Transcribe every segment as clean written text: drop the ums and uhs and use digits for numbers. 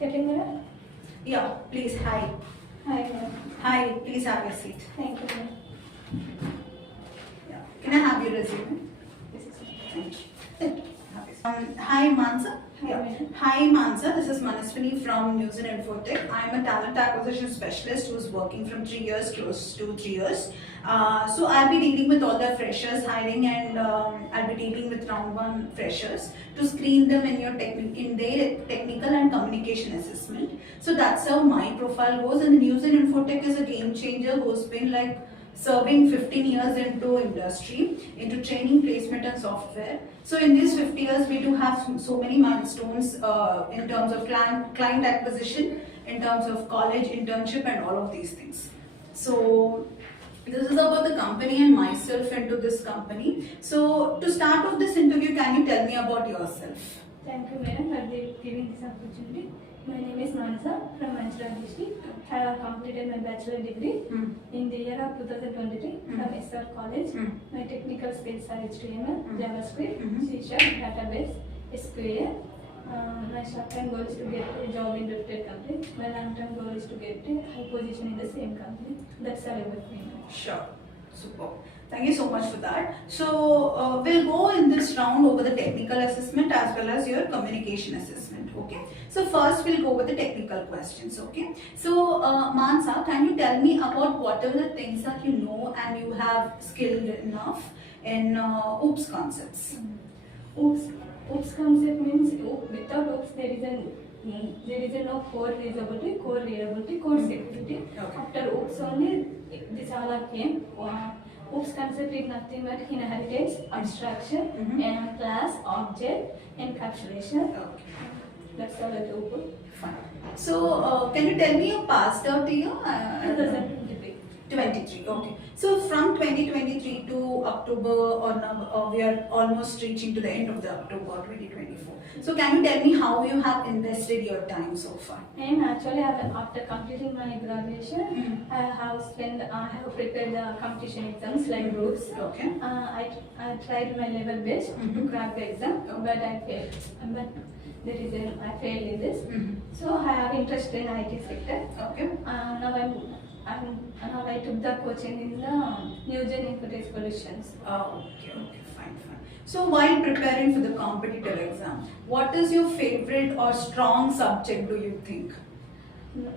Getting there? Yeah, please, hi. Hi, ma'am. Hi, please have your seat. Thank you, ma'am. Yeah. Can I have your resume? This is Thank you. Hi, Mansa. Hi, ma'am. Hi, Mansa. This is Manaswini from News and Infotech. I am a talent acquisition specialist who is working from 3 years, close to 3 years. So I'll be dealing with all the freshers hiring, and I'll be dealing with round one freshers to screen them in their technical and communication assessment. So that's how my profile goes. And the News and Infotech is a game changer who's been like serving 15 years into industry, into training, placement and software. So in these 50 years, we do have so many milestones in terms of client acquisition, in terms of college, internship and all of these things. So this is about the company and myself into this company. So to start off this interview, can you tell me about yourself? Thank you, madam, for giving this opportunity. My name is Manasa from Manchurad district. I have completed my bachelor degree in the year of 2023 from SR College. My technical skills are HTML, JavaScript, C# database, SQL. My short-term goal is to get a job in reputed company. My long-term goal is to get a high position in the same company. That's all about me. Sure. Super. Thank you so much for that. So we'll go in this round over the technical assessment as well as your communication assessment. Okay. So first we'll go with the technical questions. Okay. So Mansa, can you tell me about what are the things that you know and you have skilled enough in OOPS concepts? OOPS concept means without OOPS there is a no core readability, core readability, core security. Okay. After OOPS only this all are came. OOPS concept is nothing but inheritance, abstraction, and class, object, encapsulation. Okay. That's all at OOPS. Fine. So can you tell me your passed out year? 2023. 23. Okay. So from 2023 to October or we are almost reaching to the end of the October 2024. So can you tell me how you have invested your time so far? And actually, after completing my graduation, I have prepared the competition exams like groups. Okay. I tried my level best to crack the exam, but I failed. But I failed in this. So I have interest in IT sector. Okay. Now I took the coaching in the News and Infotech Solutions. Okay. Fine. So while preparing for the competitive exam, what is your favorite or strong subject do you think?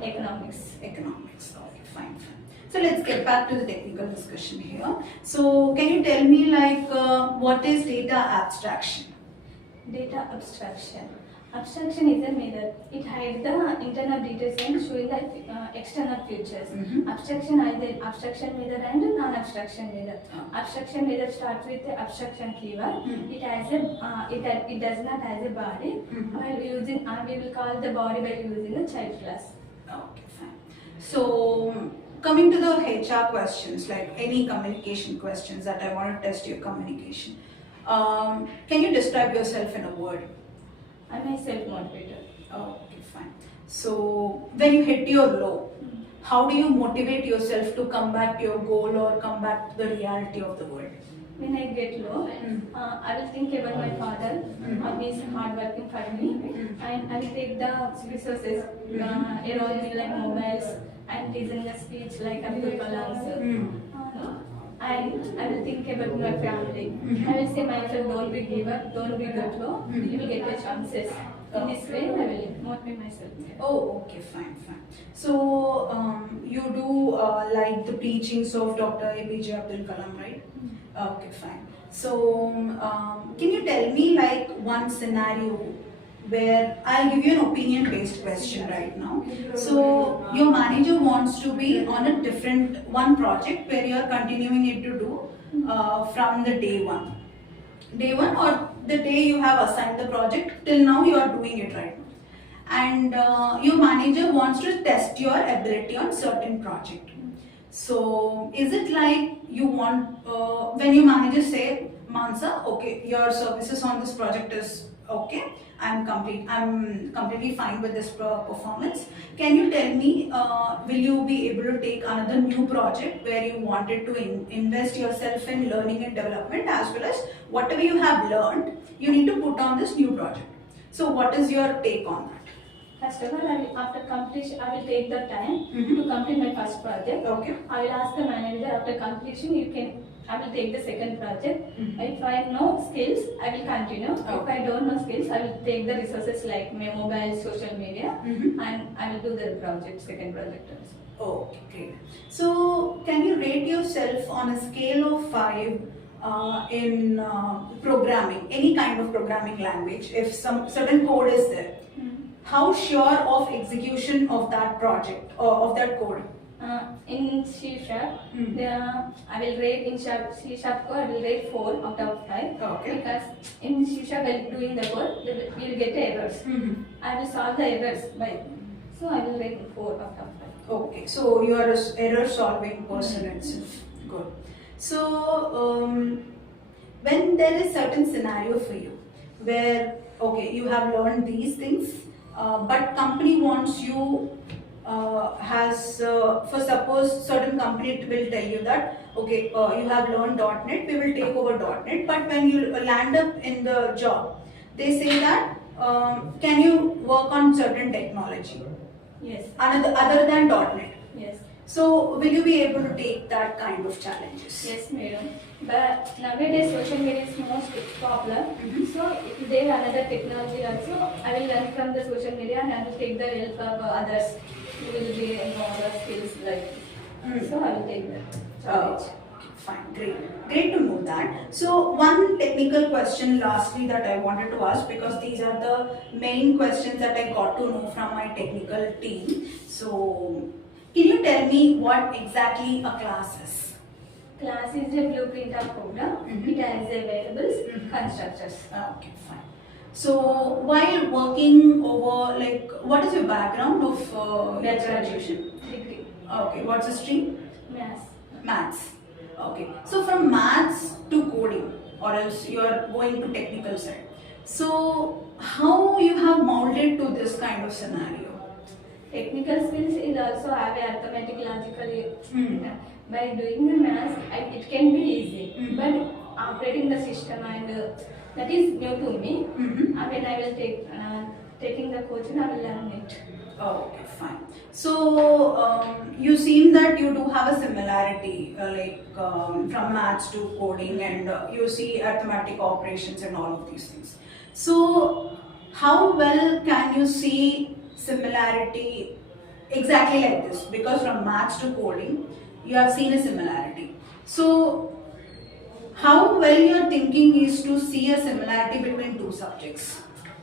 Economics. Economics. Okay. Fine. So let's get back to the technical discussion here. So can you tell me what is data abstraction? Data abstraction. Abstraction is a method. It hides the internal details and showing the external features. Abstraction method and non-abstraction method. Abstraction method starts with the abstraction keyword. It does not have a body. We will call the body by using a child class. Okay, fine. So coming to the HR questions, like any communication questions that I want to test your communication. Can you describe yourself in a word? I'm a self-motivator. Okay, fine. So when you hit your low, how do you motivate yourself to come back to your goal or come back to the reality of the world? When I get low, I will think about my father. He is hard working for me, and I will take the resources around me like mobiles and teaching the speech like Abdul Kalam's. I will think about my family. I will say myself, don't be give up, don't be get low. You will get the chances. In this way, I will motivate myself. Oh, okay, fine. So you do like the teachings of Dr. APJ Abdul Kalam, right? Okay, fine. So can you tell me one scenario where I'll give you an opinion-based question right now. So your manager wants to be on a different one project where you are continuing it to do from the day one or the day you have assigned the project till now you are doing it right now, and your manager wants to test your ability on certain project. So is it like you want when your manager say, Mansa, okay, your services on this project is okay, I'm completely fine with this performance. Can you tell me, will you be able to take another new project where you wanted to invest yourself in learning and development, as well as whatever you have learned, you need to put on this new project? So what is your take on that? First of all, after completion, I will take the time Mhm. to complete my first project. Okay. I will ask the manager after completion, I will take the second project. Mhm. If I know skills, I will continue. If Okay. I don't know skills, I will take the resources like my mobile, social media, Mhm. and I will do the project, second project also. Okay, great. So, can you rate yourself on a scale of 5 in programming, any kind of programming language, if some certain code is there? How sure of execution of that project or of that code? In C sharp, Mm. I will rate in C sharp code, I will rate 4 out of 5. Okay. Because in C sharp, while doing the code, we will get errors. Mhm. I will solve the errors so I will rate 4 out of 5. Okay, so you are an error solving person itself. Good. So, when there is certain scenario for you where, okay, you have learned these things, but company wants you, for suppose certain company will tell you that, okay, you have learned .NET, we will take over .NET, but when you land up in the job, they say that, can you work on certain technology? Yes. Other than .NET. Yes. So, will you be able to take that kind of challenges? Yes, madam. But nowadays social media is most popular. Mhm. So if there are another technology also, I will learn from the social media and I will take the help of others who will be know other skills like. So I will take that challenge. Fine, great to know that. So, one technical question lastly that I wanted to ask, because these are the main questions that I got to know from my technical team. So, can you tell me what exactly a class is? Class is a blueprint of program. Mhm. It has a variables, Mhm. constructors. Okay, fine. So, while working over, like, what is your background of your graduation? Degree. Okay, what's the stream? Maths. Maths. Okay, so from maths to coding, or else you are going to technical side. So, how you have molded to this kind of scenario? Technical skills is also have a arithmetic logical. Hmm. By doing the maths, it can be easy. Mhm. But operating the system and that is new to me. Mhm. When I will taking the coaching, I will learn it. Okay, fine. So, you seem that you do have a similarity, from maths to coding, and you see arithmetic operations and all of these things. So, how well can you see similarity exactly like this? Because from maths to coding, you have seen a similarity. So, how well your thinking is to see a similarity between two subjects?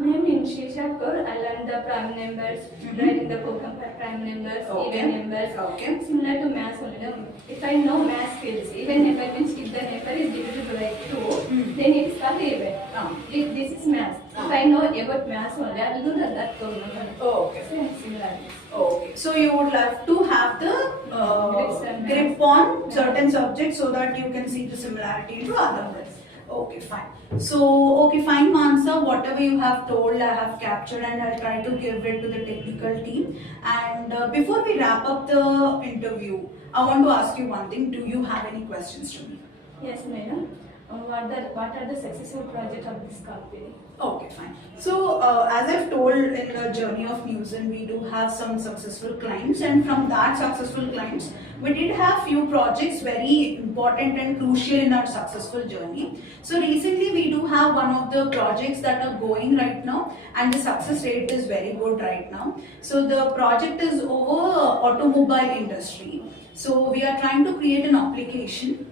Maybe in C# code, I learned the prime numbers, Mhm. writing the program for prime numbers, Okay. even numbers. Okay. Similar to maths only. No? If I know math skills, even if I means if the number is divided by 2, Mhm. then it is called even. Ah. If this is maths, if I know about maths only, I will do that program. Okay. Same similarities. Okay, so you would like to have the grip on certain subjects so that you can see the similarity to others. Okay, fine. So, okay, fine, Mansa. Whatever you have told, I have captured, and I'll try to give it to the technical team. And before we wrap up the interview, I want to ask you one thing. Do you have any questions to me? Yes, madam. What are the successful projects of this company? Okay, fine. So, as I've told in the journey of Newzen, we do have some successful clients, and from that successful clients, we did have few projects very important and crucial in our successful journey. So, recently we do have one of the projects that are going right now, and the success rate is very good right now. So, the project is over automobile industry. So, we are trying to create an application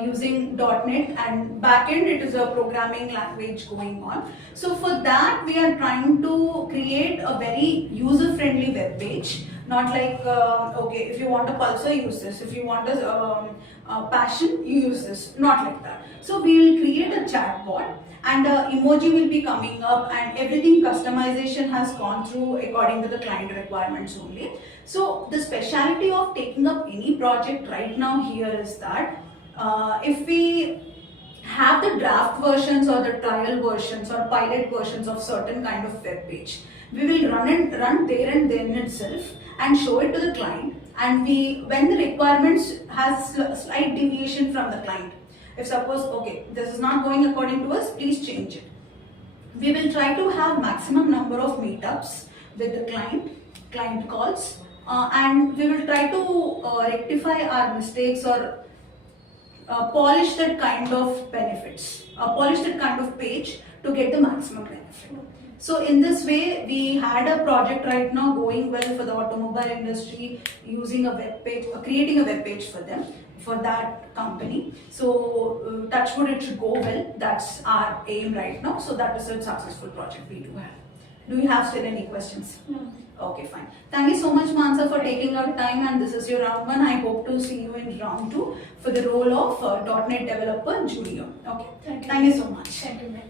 using .NET, and backend it is a programming language going on. So for that we are trying to create a very user-friendly web page. Not like okay, if you want a pulsar, use this. If you want a passion, you use this. Not like that. So we will create a chatbot, and emoji will be coming up, and everything customization has gone through according to the client requirements only. So the speciality of taking up any project right now here is that if we have the draft versions or the trial versions or pilot versions of certain kind of web page, we will run there and then itself and show it to the client, and when the requirements has slight deviation from the client, if suppose okay, this is not going according to us, please change it. We will try to have maximum number of meetups with the client calls, and we will try to rectify our mistakes or polish that kind of benefits, polish that kind of page to get the maximum benefit. So in this way, we had a project right now going well for the automobile industry, using a web page, creating a web page for them, for that company. So touch wood, it should go well. That's our aim right now. So that is a successful project we do have. Do you have still any questions? No. Okay, fine. Thank you so much, Mansa, for taking out time, and this is your round 1. I hope to see you in round 2 for the role of .NET Developer Junior. Okay. Thank you. Thank you so much. Thank you, ma'am.